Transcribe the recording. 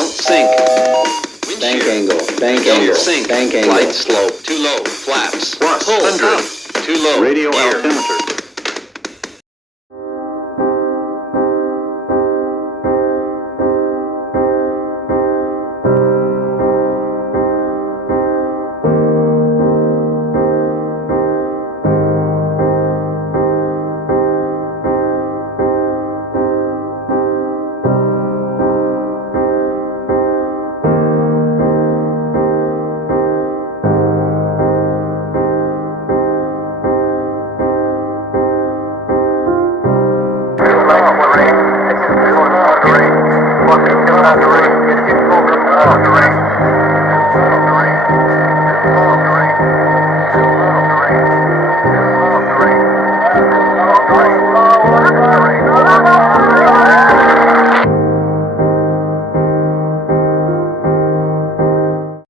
Don't sink. Wind Bank shear. angle. Bank Don't angle. sink. Bank angle. Flight slope. Too low. Flaps. Plus, Pull. 100. Out. Too low. Radio Gear. altimeter. Walking